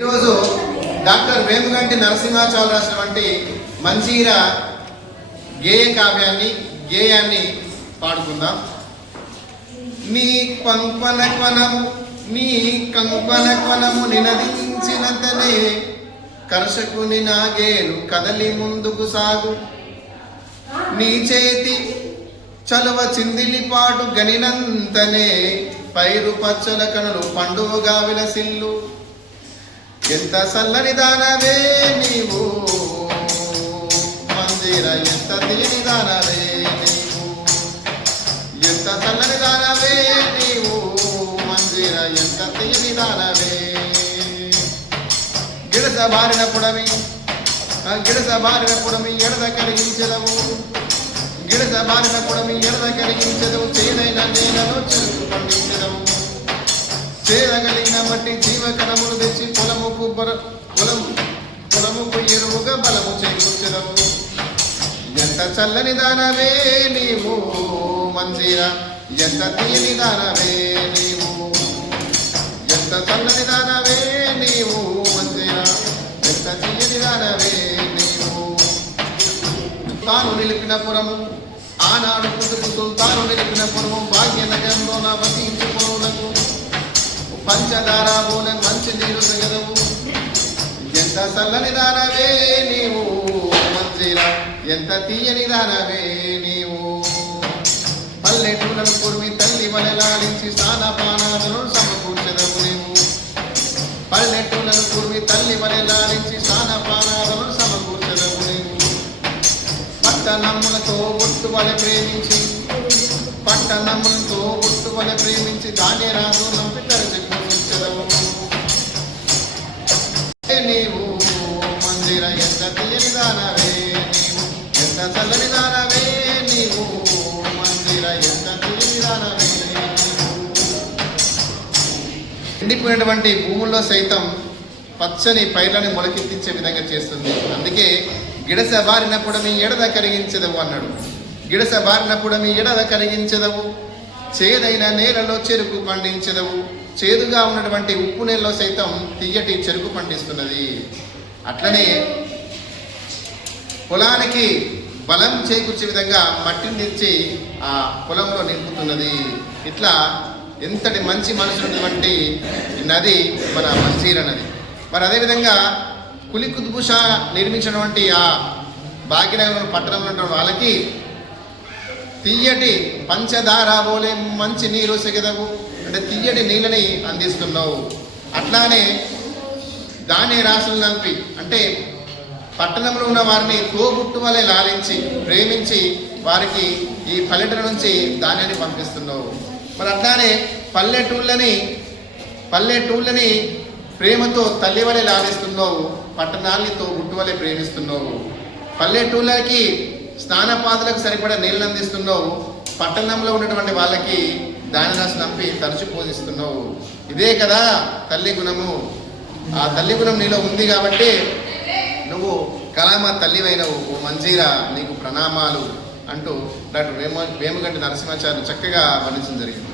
ఈరోజు డాక్టర్ వేముగంటి నరసింహాచార్యులు రాసినటువంటి మంజీరా గేయాన్ని పాడుకుందాం. నీ కంపన కొనము నినదించినంతనే కర్షకుని నాగేలు కదలి ముందుకు సాగు. నీ చేతి చలువ చిందిలిపాటు గనినంతనే పైరు పచ్చల కనులు పండుగగా విలసిల్లు. ఎంత చల్లని దానవే నీవు మంజీరా, ఎంత తీయని దానవే నీవు, ఎంత చల్లని దానవే నీవు మంజీరా, ఎంత తీయని దానవే. గిడస బారిన పుడమి ఎడద కలిగించదవు, గిడస బారిన పుడమి ఎడద కలిగించదవు. చేదైన నేలలో చెరుకు పండించదవు, చేదగలిగిన మట్టి జీవకణములు తెచ్చి పొలముకు ఎరువుగా బలము చేకూర్చదవు. ఎంత చల్లని దానవే నీవు మంజీరా, ఎంత తీయని దానవే నీవు, ఎంత చల్లని దానవే నీవు మంజీరా, ఎంత తీయని దానవే నీవు. తాను నిలిపిన పురము ఆనాడు కుతుకు సుల్తాను నిలిపిన పురము భాగ్యనగరంలో నా వసించు పురువులకు పంచదార బోలె మంచి నీరు తెగదవు. ఎంత చల్లని దానవే నీవు మంజీరా, ఎంత తీయని దానవే నీవు. పల్లెటూళ్ళను కురిమి తల్లి వలె లాలించి స్నానపానాలను సమకూర్చెదవు నీవు, పల్లెటూళ్ళను కురిమి తల్లి వలె లాలించి స్నానపానాలను సమకూర్చెదవు నీవు. పట్టణములతో బొట్టు వలె ప్రేమించి దాని రాజు నంపి తరచి పూజించదవు నీవు మంజీరా, ఎంత తీయని దానవే నీవు, ఎంత చల్లని దానవే నీవు మంజీరా, ఎంత తీయని దానవే నీవు. ఎండిపోయినటువంటి భూముల్లో సైతం పచ్చని పైర్లను మొలకెత్తించే విధంగా చేస్తుంది. అందుకే గిడస బారినప్పుడు మీ ఎడద కరిగించదవు అన్నాడు. గిడస బారినప్పుడు మీ ఎడద కరిగించదవు, చేదైన నేలలో చెరుకు పండించదవు. చేదుగా ఉన్నటువంటి ఉప్పు నేలలో సైతం తియ్యటి చెరుకు పండిస్తున్నది. అట్లనే పొలానికి బలం చేకూర్చే విధంగా మట్టిని తెచ్చి ఆ పొలంలో నింపుతున్నది. ఇట్లా ఎంతటి మంచి మనసు ఉన్నటువంటి నది మన మంజీరా నది. మరి అదేవిధంగా కులి కుతుబ్ షా నిర్మించినటువంటి ఆ భాగ్యనగరం పట్టణంలో ఉన్న వాళ్ళకి తియ్యటి పంచదార బోలే మంచి నీరు సెగదవు, అంటే తియ్యటి నీళ్ళని అందిస్తున్నావు. అట్లానే దాని రాసులు నంపి, అంటే పట్టణంలో ఉన్న వారిని తోబుట్టు వలె లాలించి ప్రేమించి వారికి ఈ పల్లెటూరు నుంచి ధాన్యాన్ని పంపిస్తున్నావు. మరి అట్లానే పల్లెటూళ్ళని ప్రేమతో తల్లి వలె లాలిస్తున్నావు, పట్టణాల్ని తోబుట్టు వలె ప్రేమిస్తున్నావు. పల్లెటూళ్ళకి స్నానపాదులకు సరిపడా నీళ్ళు అందిస్తున్నావు, పట్టణంలో ఉన్నటువంటి వాళ్ళకి దానిరాశి నంపి తరచు పూజిస్తున్నావు. ఇదే కదా తల్లి గుణము. ఆ తల్లి గుణం నీలో ఉంది కాబట్టి నువ్వు కళామా తల్లివైనవు. ఓ మంజీరా, నీకు ప్రణామాలు అంటూ డాక్టర్ వేముగంటి నరసింహాచార్యులు చక్కగా వర్ణించడం జరిగింది.